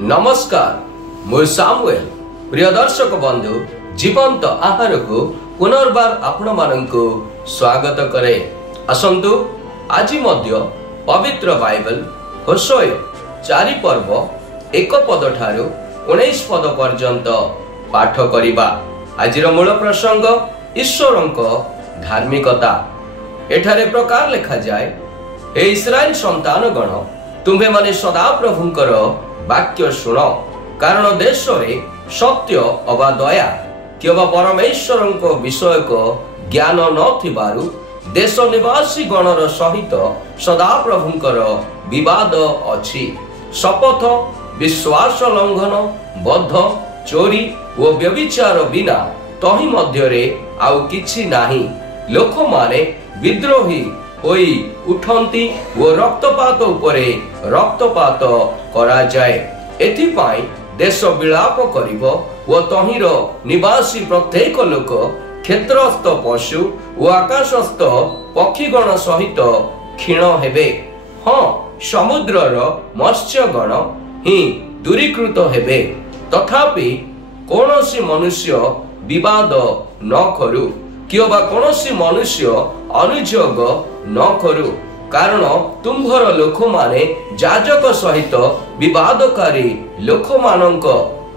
नमस्कार मु सामुएल प्रिय दर्शक बंधु जीवंत आहार को पुनर्बार आपण मानंकु स्वागत करे। असंतु आज मध्य पवित्र बाइबल होशेय 4 पर्व 1 पद ठारू 19 पद पर्यंत पाठ करिबा। आजिर मूल प्रसंग ईश्वरंक धार्मिकता। एठारे प्रकार लिखा जाए, हे इस्राएल संतान गण, तुम्हे माने सदा प्रभुंकर वाक्य शुण, कारण देश रे सत्य अबा दया किबा परमेश्वरंक विषय को ज्ञान नथिबारु देश निवासी गणर सहित सदा प्रभुंकर विवाद अछि। शपथ, विश्वास लंघन, बद्ध, चोरी और व्यभिचार बिना तही मध्यरे आउ किछि नाही। लोक माने विद्रोही होई उठंती और रक्तपात उपरे रक्तपात करा जाए। एथिपाई देश विलाप करिबो और तहिर निवासी प्रत्येक लोक क्षेत्रस्थ पशु और आकाशस्थ पक्षीगण सहित क्षीण हेबे। हाँ, समुद्रर मत्स्यगण ही दूरीकृत हेबे, तथापि कौनसी मनुष्य विवाद न करू किबा कौनसी मनुष्य अनुयोग न करू, कारण तुम्भर लोक माने याजक सहित विवादकारी लोक मानक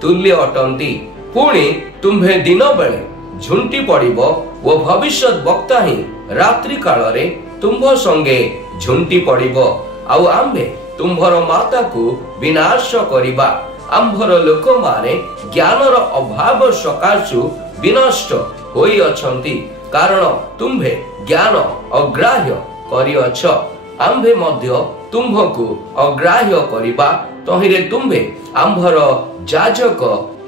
तुल्य अटंती। पुणी तुम्हे दिन बेले झुंटी पड़िबो और भविष्यत वक्ता ही रात्रि काल रे तुम्भ संगे झुंटी पड़िबो। आउ आम्भे तुम्भर माता को विनाश करिबा। आम्भर लोक माने ज्ञानर अभाव सकाशु विनष्ट होई अछंती, कारण तुम्भे ज्ञान अग्राह्य करिअछ। आम्भे मध्य तुम्भको अग्राह्य करिबा, तहिरे तुम्भे आम्भर याजक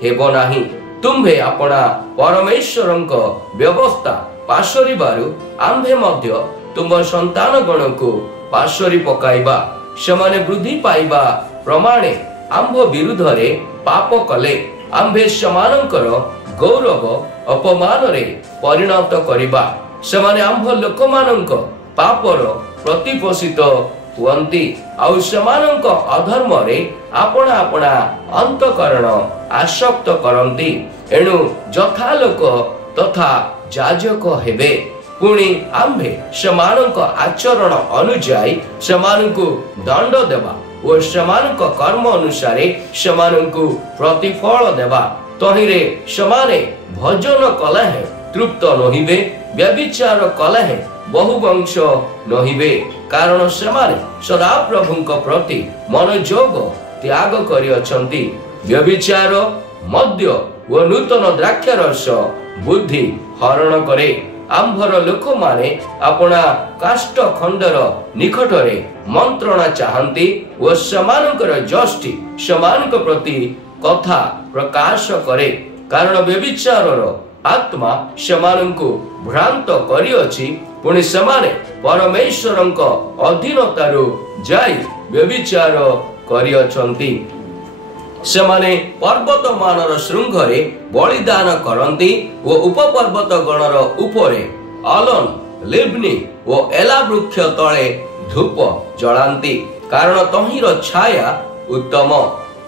हेबो नाही। तुम्भे अपना परमेश्वरंक व्यवस्था पाशरिबारु आम्भे मध्य तुम संतान गण को पाशरि पकाइबा। सेमाने वृद्धि पाइबा प्रमाणे आम्भ विरुद्धरे पाप कले। आम्भे समानंकर गौरव अपमान रे परिणत करिबा। सेमाने आम्भ लोकमानंक पापर प्रतिपोषित हुअंती, आउ सेमानंक अधर्म रे अपना अपना अंतकरण आसक्त करंती। एणु जथा लोक तथा याजक हेबे। पुणी आम्भे सेमानंक आचरण अनुଯାयी सेमानंकु दंड देबा और सेमानंक कर्म अनुसारे सेमानंकु प्रतिफल देबा। तहिरे सेमाने भजन कलहे तृप्त नहिबे, व्यभिचार कलहे बहुवंश नहिबे, कारण सेमाने सदा प्रभुंक प्रति मनोयोग त्याग करिअछंती। व्यभिचार, मद्य और नूतन द्राक्षारस बुद्धि हरण करे। आम्भर लोक माने अपना काष्ठ खंडर निकटरे मंत्रणा चाहंती और सेमानकर जष्टि सेमानक प्रति कथा प्रकाश करे, कारण व्यभिचारर आत्मा सेमानंकु भ्रांत करिअछि। पुणी सेमाने परमेश्वरंक अधीनतारु जाई व्यभिचार करिअछंती। सेमाने पर्वत मानर श्रृंगरे बलिदान करंती और उपपर्वत गणर उपरे अलन, लिब्नी और एला वृक्ष तले धूप जलांती, कारण तहिर छाया उत्तम।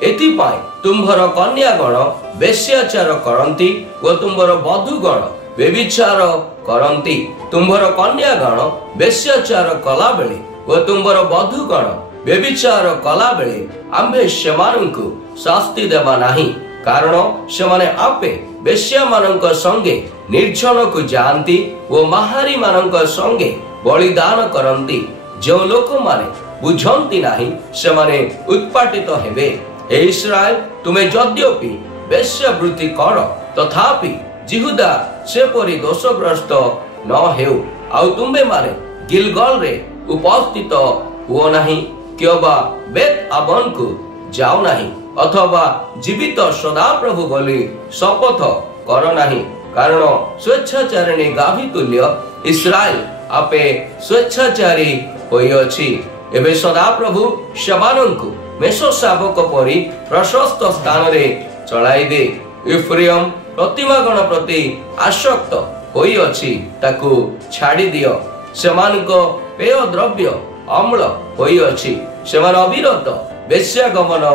एथिपाई तुम्भर कन्यागण वेश्याचार करंती और तुम्भर बधुगण व्यभिचार करंती। तुम्भर कन्यागण वेश्याचार कला बेले और तुम्भर बधुगण व्यभिचार कला बेले आम्भे सेमानंकु शास्ति देबा नाही, कारण सेमाने आपे वेश्या मानंक संगे निर्जन को जानती और महारी मानंक संगे बलिदान करंती। जो लोक माने बुझंती नाही सेमाने उत्पाटित हेबे। हे इस्राएल, तुम्हें यद्यपि वेश्यावृत्ति कर, तथापि जिहुदा सेपरि दोषग्रस्त न हेउ। आउ तुम्हे माने गिलगल रे उपस्थित हुओ नाही, किबा बेत आवन को जाओ नाही, अथवा जीवित सदा प्रभु बोली शपथ कर नाही, कारण स्वेच्छाचारिणी गाभी तुल्य इस्राएल आपे स्वेच्छाचारी होई अछि। एबे सदा प्रभु सेमानंकु मेषो शावक परी प्रशस्त स्थान रे चलाई दे। इफ्रेम प्रतिमा गण प्रति आसक्त होई अछि, ताकू छाड़ी दियो। सेमानक पेय द्रव्य अम्ल होई अछि, सेमान अविरत वेश्यागमन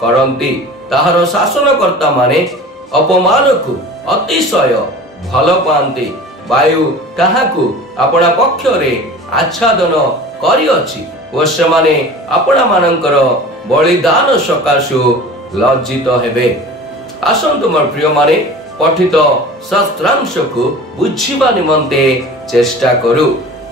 କରନ୍ତି। ତାହାର ଶାସନକର୍ତ୍ତା ମାନେ ଅପମାନକୁ ଅତିଶୟ ଭଲ ପାଆନ୍ତି। ବାୟୁ ତାହାକୁ ଆପଣା ପକ୍ଷରେ ଆଚ୍ଛାଦନ କରିଅଛି ଓ ସେମାନେ ଆପଣମାନଙ୍କର ବଳିଦାନ ସକାଶୁ ଲଜ୍ଜିତ ହେବେ। ଆସନ୍ତୁ ମୋର ପ୍ରିୟମାନେ, ପଠିତ ଶାସ୍ତ୍ରାଂଶକୁ ବୁଝିବା ନିମନ୍ତେ ଚେଷ୍ଟା କରୁ।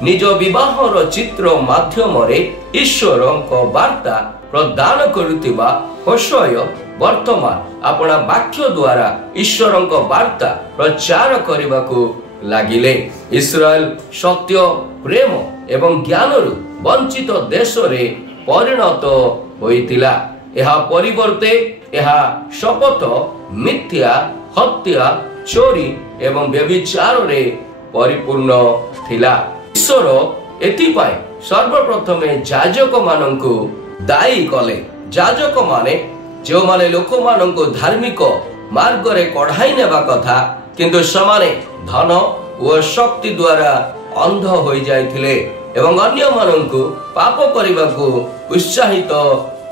ନିଜ ବିବାହର ଚିତ୍ର ମାଧ୍ୟମରେ ଈଶ୍ୱରଙ୍କ ବାର୍ତ୍ତା ପ୍ରଦାନ କରୁଥିବା ହୋଶେୟ ବର୍ତ୍ତମାନ ଆପଣା ବାକ୍ୟ ଦ୍ୱାରା ଈଶ୍ୱରଙ୍କ ବାର୍ତ୍ତା ପ୍ରଚାର କରିବାକୁ ଲାଗିଲେ। ଇସ୍ରାଏଲ ସତ୍ୟ, ପ୍ରେମ ଏବଂ ଜ୍ଞାନରୁ ବଞ୍ଚିତ ଦେଶରେ ପରିଣତ ହୋଇଥିଲା। ଏହା ପରିବର୍ତ୍ତେ ଏହା ଶପଥ, ମିଥ୍ୟା, ହତ୍ୟା, ଚୋରି ଏବଂ ବ୍ୟଭିଚାରରେ ପରିପୂର୍ଣ୍ଣ ଥିଲା। ଈଶ୍ୱର ଏଥିପାଇଁ ସର୍ବପ୍ରଥମେ ଯାଜକମାନଙ୍କୁ ଦାୟୀ କଲେ। ଯାଜକମାନେ ଯେଉଁମାନେ ଲୋକମାନଙ୍କୁ ଧାର୍ମିକ ମାର୍ଗରେ କଢାଇ ନେବା କଥା, କିନ୍ତୁ ସେମାନେ ଧନ ଓ ଶକ୍ତି ଦ୍ୱାରା ଅନ୍ଧ ହୋଇଯାଇଥିଲେ ଏବଂ ଅନ୍ୟମାନଙ୍କୁ ପାପ କରିବାକୁ ଉତ୍ସାହିତ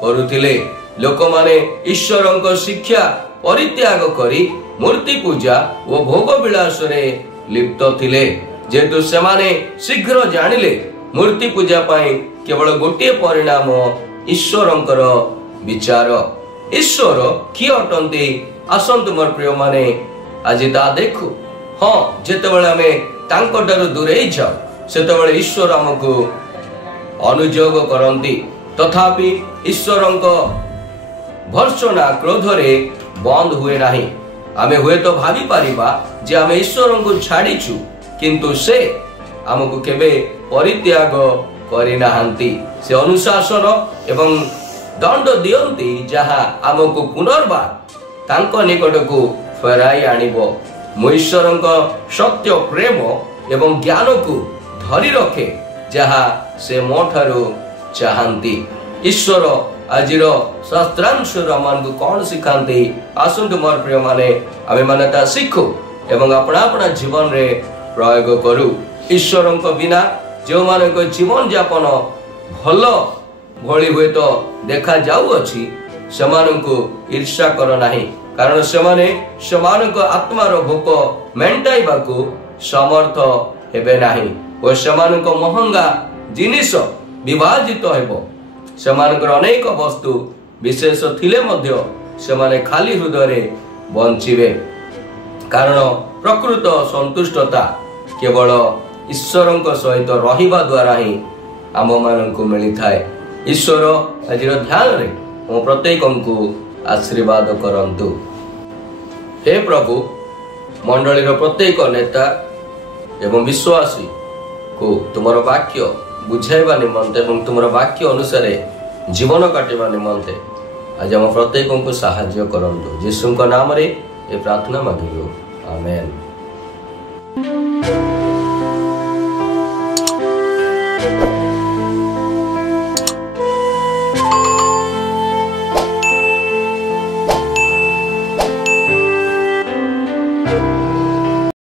କରୁଥିଲେ। ଲୋକମାନେ ଈଶ୍ୱରଙ୍କ ଶିକ୍ଷା ପରିତ୍ୟାଗ କରି ମୂର୍ତ୍ତି ପୂଜା ଓ ଭୋଗ ବିଳାସରେ ଲିପ୍ତ ଥିଲେ। ଯେହେତୁ ସେମାନେ ଶୀଘ୍ର ଜାଣିଲେ ମୂର୍ତ୍ତି ପୂଜା ପାଇଁ କେବଳ ଗୋଟିଏ ପରିଣାମ ଈଶ୍ୱରଙ୍କର ବିଚାର। ଈଶ୍ୱର କିଏ ଅଟନ୍ତି? ଆସନ୍ତୁ ମୋର ପ୍ରିୟମାନେ, ଆଜି ତା ଦେଖୁ। ହଁ, ଯେତେବେଳେ ଆମେ ତାଙ୍କଠାରୁ ଦୂରେଇ ଯାଉ ସେତେବେଳେ ଈଶ୍ୱର ଆମକୁ ଅନୁଯୋଗ କରନ୍ତି। ତଥାପି ଈଶ୍ୱରଙ୍କ ଭର୍ତ୍ସନା କ୍ରୋଧରେ ବନ୍ଦ ହୁଏ ନାହିଁ। ଆମେ ହୁଏତ ଭାବିପାରିବା ଯେ ଆମେ ଈଶ୍ୱରଙ୍କୁ ଛାଡ଼ିଛୁ, କିନ୍ତୁ ସେ ଆମକୁ କେବେ ପରିତ୍ୟାଗ କରିନାହାନ୍ତି। ସେ ଅନୁଶାସନ ଏବଂ ଦଣ୍ଡ ଦିଅନ୍ତି, ଯାହା ଆମକୁ ପୁନର୍ବାର ତାଙ୍କ ନିକଟକୁ ଫେରାଇ ଆଣିବ। ମୁଁ ଈଶ୍ୱରଙ୍କ ସତ୍ୟ, ପ୍ରେମ ଏବଂ ଜ୍ଞାନକୁ ଧରି ରଖେ, ଯାହା ସେ ମୋ ଠାରୁ ଚାହାନ୍ତି। ଈଶ୍ୱର ଆଜିର ଶାସ୍ତ୍ରାଂଶରୁ ଆମମାନଙ୍କୁ କ'ଣ ଶିଖାନ୍ତି? ଆସନ୍ତୁ ମୋର ପ୍ରିୟମାନେ, ଆମେମାନେ ତାହା ଶିଖୁ ଏବଂ ଆପଣା ଆପଣା ଜୀବନରେ ପ୍ରୟୋଗ କରୁ। ଈଶ୍ୱରଙ୍କ ବିନା ଯେଉଁମାନଙ୍କ ଜୀବନଯାପନ ଭଲ ଭଳି ହୁଏତ ଦେଖାଯାଉଅଛି, ସେମାନଙ୍କୁ ଈର୍ଷା କର ନାହିଁ, କାରଣ ସେମାନେ ସେମାନଙ୍କ ଆତ୍ମାର ଭୋକ ମେଣ୍ଟାଇବାକୁ ସମର୍ଥ ହେବେ ନାହିଁ ଓ ସେମାନଙ୍କ ମହଙ୍ଗା ଜିନିଷ ବିଭାଜିତ ହେବ। ସେମାନଙ୍କର ଅନେକ ବସ୍ତୁ ବିଶେଷ ଥିଲେ ମଧ୍ୟ ସେମାନେ ଖାଲି ହୃଦୟରେ ବଞ୍ଚିବେ, କାରଣ ପ୍ରକୃତ ସନ୍ତୁଷ୍ଟତା କେବଳ ଈଶ୍ୱରଙ୍କ ସହିତ ରହିବା ଦ୍ୱାରା ହିଁ ଆମମାନଙ୍କୁ ମିଳିଥାଏ। ଈଶ୍ୱର ଆଜିର ଧ୍ୟାନରେ ମୁଁ ପ୍ରତ୍ୟେକଙ୍କୁ ଆଶୀର୍ବାଦ କରନ୍ତୁ। ହେ ପ୍ରଭୁ, ମଣ୍ଡଳୀର ପ୍ରତ୍ୟେକ ନେତା ଏବଂ ବିଶ୍ୱାସୀକୁ ତୁମର ବାକ୍ୟ ବୁଝାଇବା ନିମନ୍ତେ ଏବଂ ତୁମର ବାକ୍ୟ ଅନୁସାରେ ଜୀବନ କାଟିବା ନିମନ୍ତେ ଆଜି ଆମ ପ୍ରତ୍ୟେକଙ୍କୁ ସାହାଯ୍ୟ କରନ୍ତୁ। ଯୀଶୁଙ୍କ ନାମରେ ଏ ପ୍ରାର୍ଥନା ମାଗିଲୁ, ଆମେନ୍।